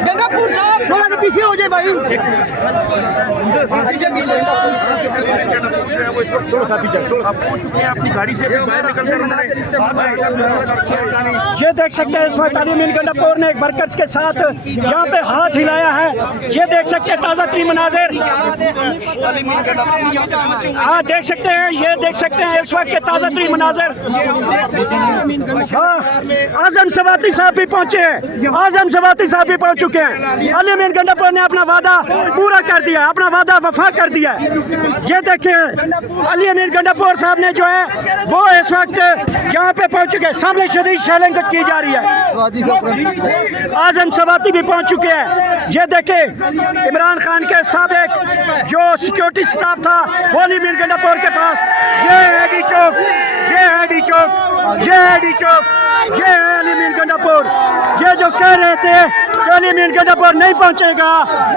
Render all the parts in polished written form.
गंगापुर साहब थोड़ा पीछे हो जाए भाई। थोड़ा सा पीछे आप पहुंच चुके हैं अपनी गाड़ी से बाहर निकलकर उन्होंने ये देख सकते हैं इस वक्त अली अमीन गंडापुर ने एक वर्कर्स के साथ यहाँ पे हाथ हिलाया है। ये देख सकते हैं ताज़ा तरीन मनाजिर। हाँ देख सकते हैं, ये देख सकते हैं इस वक्त के ताज़ा तरीन मनाजिर। हाँ आजम सवाती साहब भी पहुँचे हैं, आजम सवाती साहब भी पहुँच चुके हैं। अली अमीन गंडापुर ने अपना वादा पूरा कर दिया, अपना वादा वफा कर दिया। ये देखिए अली अमीन गंडापुर साहब ने जो है वो इस वक्त यहाँ पे पहुँच चुके हैं। सामने शदीद शेलिंग की जा रही है। आजम सवाती भी पहुँच चुके हैं। ये देखे इमरान खान के साबिक जो सिक्योरिटी स्टाफ था वो अली अमीन गंडापुर के पास। ये है डी चौक, ये है डी चौक, ये है डी चौक, ये है अली अमीन गंडापुर। ये जो कह रहे थे कि अली अमीन गंडापुर नहीं पहुंचेगा,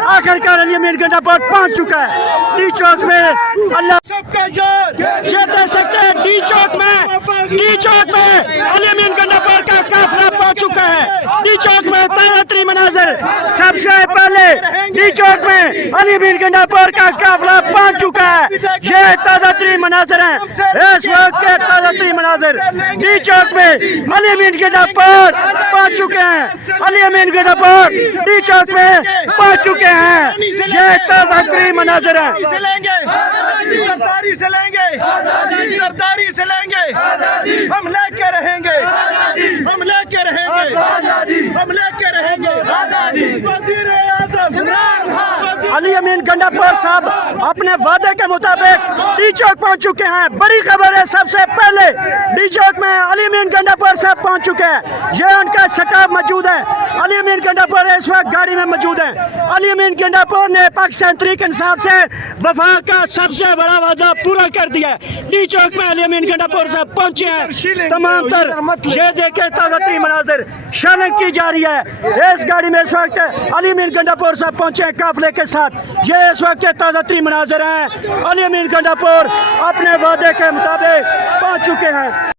आखिरकार अली अमीन गंडापुर पहुंच चुका है डी चौक में। अल्लाह ये देख सकते हैं डी चौक में अली अमीन गंडापुर का काफिला पहुंच चुका है। डी चौक में ताज़ा तरीन मनाज़िर, सबसे पहले डी चौक में अली अमीन गंडापुर का काफिला पहुंच चुका है। ये ताज़ा तरीन मनाज़िर हैं इस वक्त के ताज़ा तरीन मनाज़िर। डी चौक में अली अमीन गंडापुर पहुंच चुके हैं, अली अमीन गंडापुर डी चौक में पहुंच चुके हैं। ये ताज़ा तरीन मनाज़िर हैं। सरदारी से लेंगे, सरदारी से लेंगे, हम लेके रहेंगे, हम लेके रहेंगे, हम लेके रहेंगे। वज़ीर आज़म इमरान खान, अली अमीन गंडापुर साहब अपने वादे के मुताबिक डी चौक पहुंच चुके हैं। बड़ी खबर है, सबसे पहले डी चौक में अली अमीन गंडापुर साहब पहुंच चुके हैं। ये उनका स्टाफ मौजूद है। अली अमीन गंडापुर इस वक्त गाड़ी में मौजूद है। अली अमीन गंडापुर ने पाकिस्तान तहरीक इंसाफ से वफा का सबसे बड़ा वादा पूरा कर दिया है। डी चौक में अली अमीन गंडापुर साहब पहुंचे हैं। तमाम तर ये देखे ताज़ा तरीन मनाज़िर शेलिंग की जा रही है। इस गाड़ी में इस वक्त अली अमीन गंडापुर साहब पहुंचे हैं काफिले के साथ। ये इस वक्त के ताज़ा तरीन मनाज़िर हैं। अली अमीन गंडापुर अपने वादे के मुताबिक पहुंच चुके हैं।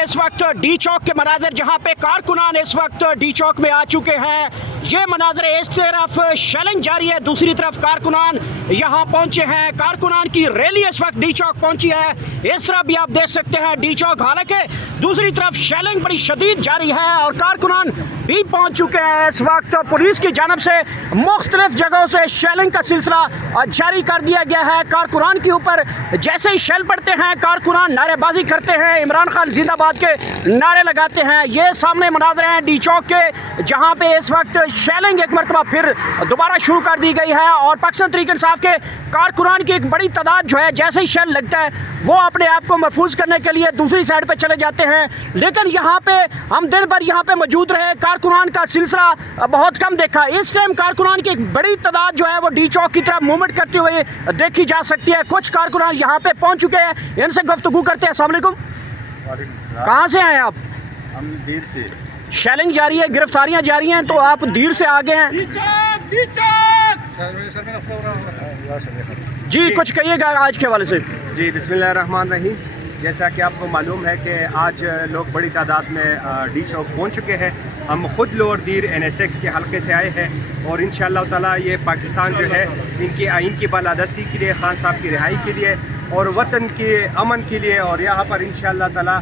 इस वक्त डी चौक के मनाज़िर जहां पे कारकुनान इस वक्त डी चौक में आ चुके हैं। ये मनाज़िर इस तरफ शेलिंग जारी है, दूसरी तरफ कारकुनान यहां पहुंचे हैं। कारकुनान की रैली इस वक्त डी चौक पहुंची है। इस तरफ भी आप देख सकते हैं डी चौक, हालांकि दूसरी तरफ शेलिंग बड़ी शदीद जारी है और कारकुनान भी पहुंच चुके हैं। इस वक्त पुलिस की जानब से मुख्तलिफ जगहों से शेलिंग का सिलसिला जारी कर दिया गया है। कारकुनान के ऊपर जैसे ही शेल पड़ते हैं कारकुनान नारेबाजी करते हैं, इमरान खान जिंदाबाद के नारे लगाते हैं। ये सामने मनाज़िर हैं डी चौक के, जहां पे इस वक्त शेलिंग एक मरतबा फिर दोबारा शुरू कर दी गई है और पाकिस्तान तहरीक इंसाफ के कारकुनान की एक बड़ी तादाद जो है जैसे ही शेल लगता है वो अपने आप को महफूज करने के लिए दूसरी साइड पे चले जाते हैं। लेकिन यहाँ पे हम दिन भर यहाँ पे मौजूद रहे, कारकुनान का सिलसिला बहुत कम देखा। इस टाइम कारकुनान की एक बड़ी तादाद जो है वो डी चौक की तरफ मूवमेंट करते हुए देखी जा सकती है। कुछ कारकुनान यहाँ पे पहुँच चुके हैं, इनसे गुफ्तगू करते हैं। अस्सलाम वालेकुम, कहाँ से आए आप? हम देर से शेलिंग जारी है, गिरफ्तारियां जारी हैं, तो आप देर से आगे हैं। जी कुछ कहिएगा आज के हवाले से। जी बिस्मिल्लाहिर्रहमानिर्रहीम। जैसा कि आपको मालूम है कि आज लोग बड़ी तादाद में डी चौक पहुँच चुके हैं। हम ख़ुद लोअर दीर NSX के हल्के से आए हैं और इंशाअल्लाह ताला ये पाकिस्तान जो है इनकी आइन की बालादस्ती के लिए, खान साहब की रिहाई के लिए और वतन के अमन के लिए और यहाँ पर इंशाअल्लाह ताला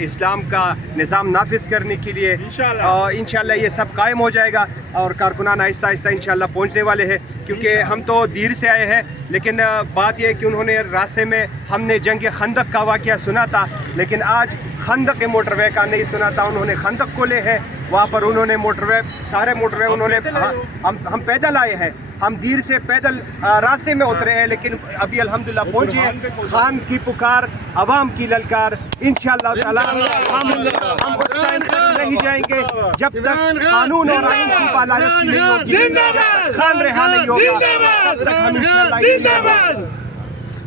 इस्लाम का निज़ाम नाफिज करने के लिए इंशाअल्लाह ये सब कायम हो जाएगा और कारकुनान आहिस्ता आहिस्ता इंशाअल्लाह पहुँचने वाले हैं। क्योंकि हम तो देर से आए हैं, लेकिन बात यह है कि उन्होंने रास्ते में हमने जंग खंदक का वाक़या सुना था, लेकिन आज खंदक मोटरवे का नहीं सुना था। उन्होंने खंदक खोले हैं, वहाँ पर उन्होंने मोटरवे, सारे मोटरवे उन्होंने, हम पैदल आए हैं, हम देर से पैदल रास्ते में उतरे हैं, लेकिन अभी अल्हम्दुलिल्लाह पहुँचे हैं। खान की पुकार, अवाम की ललकार, इंशाअल्लाह ताला हम उस टाइम तक नहीं जाएंगे जब तक कानून और आइन की बालादस्ती नहीं होगी, खान रिहा नहीं होगा, तब तक हम इंशाअल्लाह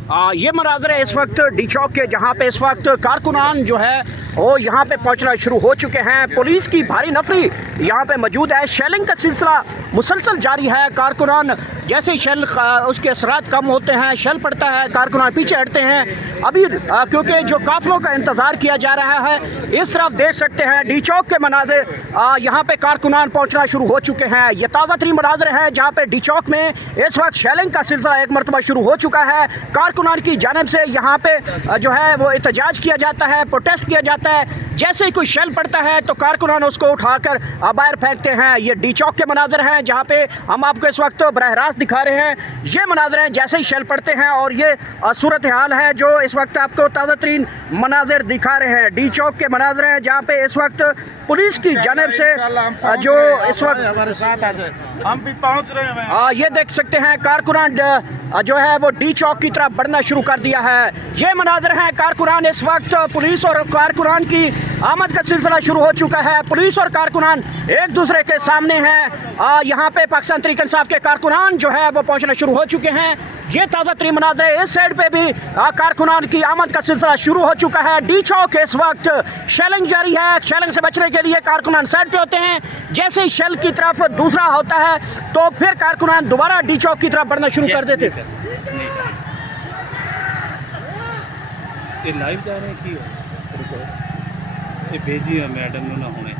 ये मनाज़र है इस वक्त डी चौक के, जहाँ पे इस वक्त कारकुनान जो है वो यहाँ पे पहुँचना शुरू हो चुके हैं। पुलिस की भारी नफरी यहाँ पे मौजूद है। शेलिंग का सिलसिला मुसलसल जारी है। कारकुनान जैसे ही शेल उसके असरात कम होते हैं, शेल पड़ता है, कारकुनान पीछे हटते हैं। अभी क्योंकि जो काफिलों का इंतज़ार किया जा रहा है, इस तरफ देख सकते हैं डी चौक के मनाज़र, यहाँ पे कारकुनान पहुँचना शुरू हो चुके हैं। ये ताज़ा तरीन मनाज़र है जहाँ पे डी चौक में इस वक्त शेलिंग का सिलसिला एक मरतबा शुरू हो चुका है। कारकुनान की जानिब से यहाँ पे जो है वो एहतजाज किया जाता है, प्रोटेस्ट किया जाता है। जैसे ही कोई शेल पड़ता है तो कारकुनान उसको उठाकर बाहर फेंकते हैं। ये डी चौक के मनाज़र हैं जहाँ पे हम आपको इस वक्त बरह रास्त दिखा रहे हैं। ये मनाज़र हैं जैसे ही शेल पड़ते हैं, और ये सूरत हाल है जो इस वक्त आपको ताज़ा तरीन मनाज़र दिखा रहे हैं। डी चौक के मनाज़र हैं जहाँ पे इस वक्त पुलिस की जानिब से जो इस वक्त हमारे साथ आ जाए, हम भी पहुंच रहे हैं। ये देख सकते हैं कारकुनान जो है वो डी चौक की तरफ बढ़ना शुरू कर दिया है। ये मनाज़र हैं कारकुनान इस वक्त, पुलिस और कारकुनान की आमद का सिलसिला शुरू हो चुका है। पुलिस और कारकुनान एक दूसरे के सामने हैं। यहाँ पे पाकिस्तान तहरीक इंसाफ के कारकुनान जो है वो पहुँचना शुरू हो चुके हैं। ये ताज़ा तरीन मनाज़र है। इस साइड पे भी कारकुनान की आमद का सिलसिला शुरू हो चुका है। डी चौक इस वक्त शेलिंग जारी है। शेलिंग से बचने के लिए कारकुनान साइड पे होते हैं। जैसे ही शेल की तरफ दूसरा होता है तो फिर कारकुनान दोबारा डी चौक की तरफ बढ़ना शुरू कर देते। ये लाइव जा रहे हैं कि ये भेजी है मैडम ना होने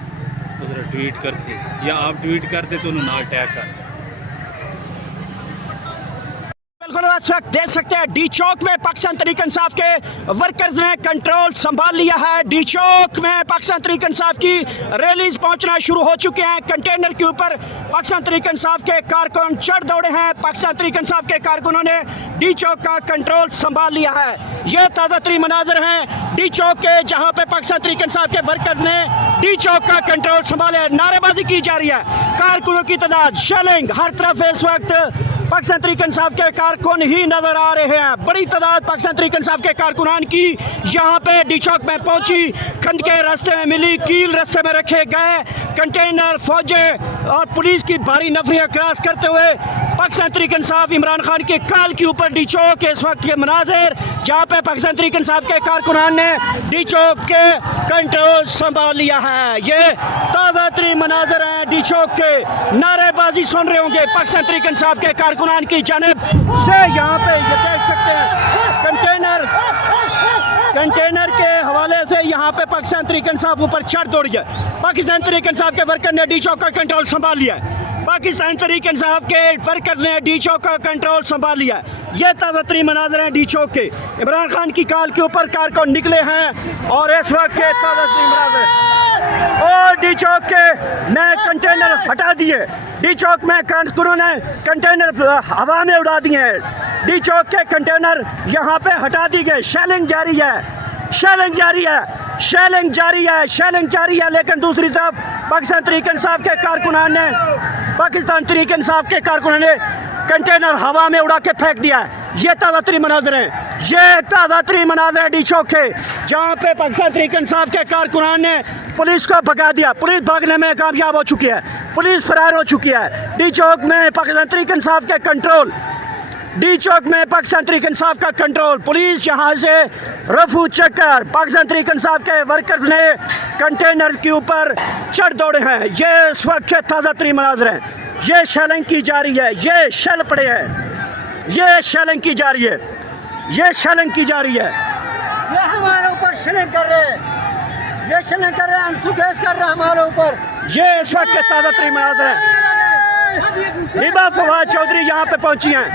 उधर ट्वीट कर से, या आप ट्वीट कर दे तो उन्होंने टैग कर। बिल्कुल इस वक्त देख सकते हैं डी चौक में पाकिस्तान तहरीक इंसाफ के वर्कर्स ने कंट्रोल संभाल लिया है। डी चौक में पाकिस्तान तहरीक इंसाफ की रैलीज पहुंचना शुरू हो चुके हैं। कंटेनर के ऊपर पाकिस्तान तहरीक इंसाफ के कारकुन चढ़ दौड़े हैं। पाकिस्तान तहरीक इंसाफ के कारकुनों ने डी चौक का कंट्रोल संभाल लिया है। ये ताज़ा तरीन मनाज़र हैं डी चौक के, जहां पे पाकिस्तान तहरीक इंसाफ के वर्कर्स ने डी चौक का कंट्रोल संभाले। नारेबाजी की जा रही है। कारकुनों की तादाद, शेलिंग हर तरफ इस वक्त पाकिस्तान तहरीक इंसाफ के कारकुन ही नजर आ रहे हैं। बड़ी तादाद पाकिस्तान तहरीक इंसाफ के कारकुनान की यहाँ पे डी चौक में पहुंची। खंड के रास्ते में मिली, कील रास्ते में रखे गए कंटेनर, फौजें और पुलिस की भारी नफरियाँ क्रॉस करते हुए पाकिस्तान तहरीक इंसाफ इमरान खान के काल के ऊपर डी चौक के इस वक्त के मनाज़र, जहाँ पे पाकिस्तान तहरीक इंसाफ के कारकुनान ने डी चौक के कंट्रोल संभाल लिया है। ये ताज़ा तरीन मनाज़र हैं डी चौक के। नारेबाजी सुन रहे होंगे पाकिस्तान तहरीक इंसाफ के कारकुनान की जानिब से। यहाँ पे ये देख सकते हैं कंटेनर के हवाले से यहाँ पे पाकिस्तान तहरीक इंसाफ ऊपर चढ़ दौड़ गया। पाकिस्तान तहरीक इंसाफ के वर्कर ने डी चौक का कंट्रोल संभाल लिया है। पाकिस्तान तहरीक इंसाफ के वर्कर ने डी चौक का कंट्रोल संभाल लिया है। ये ताज़ा तरीन मनाज़र हैं डी चौक के। इमरान खान की काल के ऊपर कारकुन निकले हैं और इस वक्त के ताज़ा तरीन मनाज़र और डी चौक के नए कंटेनर हटा दिए। डी चौक में कारकुनों ने कंटेनर हवा में उड़ा दिए हैं। डी चौक के कंटेनर यहाँ पे हटा दी गए। शेलिंग जारी है, शेलिंग जारी है, शेलिंग जारी है, शेलिंग जारी है। लेकिन दूसरी तरफ पाकिस्तान तहरीक इंसाफ के कारकुनान ने कंटेनर हवा में उड़ा के फेंक दिया है। ये ताज़ा तरीन मनाज़र हैं। ये ताज़ा तरीन मनाज़र है डी चौक के, जहाँ पे पाकिस्तान तहरीक इंसाफ के कारकुनान ने पुलिस को भगा दिया। पुलिस भागने में कामयाब हो चुकी है, पुलिस फरार हो चुकी है। डी चौक में पाकिस्तान तहरीक इंसाफ के कंट्रोल, डी चौक में पाकिस्तान तहरीक इंसाफ का कंट्रोल। पुलिस यहाँ से रफू चक्कर पाकिस्तान तहरीक इंसाफ के वर्कर्स ने कंटेनर के ऊपर चढ़ दौड़े हैं। ये इस वक्त के ताज़ा तरीन मनाज़र हैं। ये शेलिंग की जा रही है, ये शेल पड़े हैं, ये शेलिंग की जा रही है, ये शेलिंग की जा रही है। ये हमारे ऊपर शेलिंग कर रहे हैं, ये शेलिंग कर रहे हैं, आंसू गैस कर रहे हैं हमारे ऊपर। ये इस वक्त के ताज़ा तरीन मनाज़र हैं। हिबा फवाद चौधरी यहाँ पे पहुँची हैं।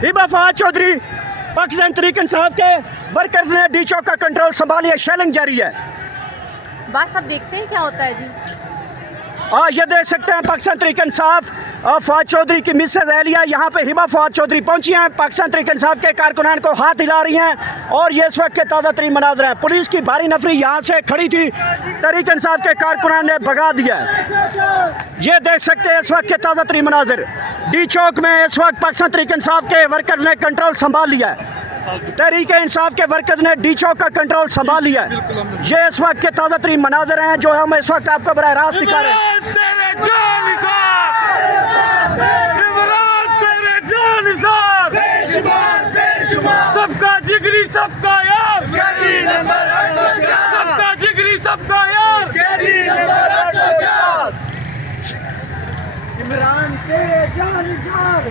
हिबा फवाद चौधरी, पाकिस्तान तहरीक इंसाफ के वर्कर्स ने डी चौक का कंट्रोल संभाल लिया। शेलिंग जारी है। बस अब देखते हैं क्या होता है जी। ये देख सकते हैं पाकिस्तान तहरीक इंसाफ फवाद चौधरी की मिसेज एहलिया यहाँ पे हिबा फवाद चौधरी पहुंची हैं। पाकिस्तान तहरीक इंसाफ के कारकुनान को हाथ हिला रही हैं और ये इस वक्त के ताज़ा तरीन मनाज़र हैं। पुलिस की भारी नफरी यहाँ से खड़ी थी, तहरीक इंसाफ के कारकुनान ने भगा दिया। ये देख सकते हैं इस वक्त के ताज़ा तरीन मनाज़र डी चौक में। इस वक्त पाकिस्तान तहरीक इंसाफ के वर्कर्स ने कंट्रोल संभाल लिया है। तहरीक इंसाफ के वर्कर्स ने डी चौक का कंट्रोल संभाल लिया है। ये इस वक्त के ताज़ा तरीन मनाज़र हैं जो हम इस वक्त आपको बराह रास्त दिखा रहे हैं। सबका जिगरी सबका यार, सबका जिगरी सबका यार, इमरान के जानिसार